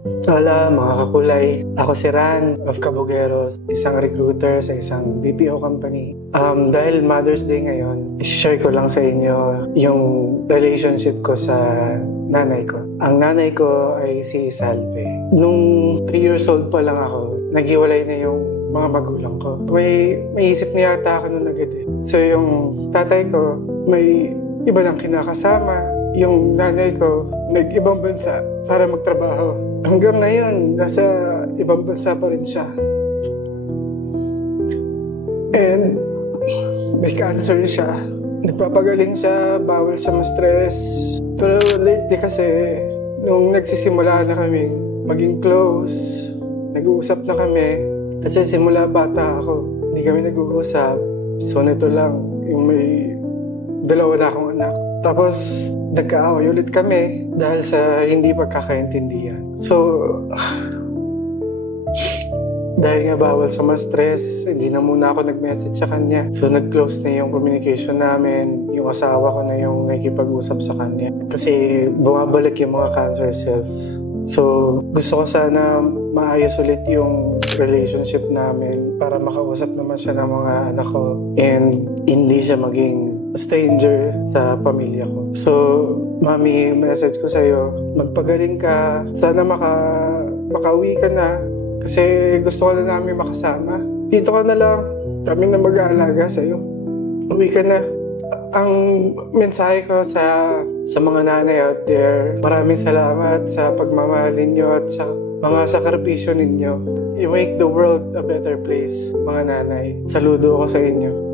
Hola mga kakulay, ako si Ran of Cabogueros, isang recruiter sa isang BPO company. Dahil Mother's Day ngayon, i-share ko lang sa inyo yung relationship ko sa nanay ko. Ang nanay ko ay si Salve. Nung 3 years old pa lang ako, naghiwalay na yung mga magulang ko. May isip na yata ako nung agad eh. So yung tatay ko, may iba nang kinakasama. Yung nanay ko, nag-ibang bansa para magtrabaho. Hanggang ngayon, nasa ibang bansa pa rin siya. And may cancer siya. Nagpapagaling siya, bawal siya ma-stress. Pero lately kasi, nung nagsisimula na kami maging close, nag-uusap na kami. Kasi simula bata ako, hindi kami nag-uusap. So nito lang, yung may 2 na akong anak. Tapos, nagkaaway ulit kami dahil sa hindi pagkakaintindihan. So, dahil nga bawal sa ma-stress, hindi na muna ako nag-message sa kanya. So, nag-close na yung communication namin. Yung asawa ko na yung nakikipag-usap sa kanya. Kasi bumabalik yung mga cancer cells. So, gusto ko sana maayos ulit yung relationship namin para makausap naman siya ng mga anak ko and hindi siya maging stranger sa pamilya ko. So, Mami, message ko sa'yo, magpagaling ka. Sana makauwi ka na kasi gusto ko na namin makasama. Dito ka na lang, kami na mag-aalaga sa'yo. Uwi ka na. Ang mensahe ko sa mga nanay out there, maraming salamat sa pagmamahal ninyo at sa mga sakripisyo ninyo. You make the world a better place, mga nanay. Saludo ako sa inyo.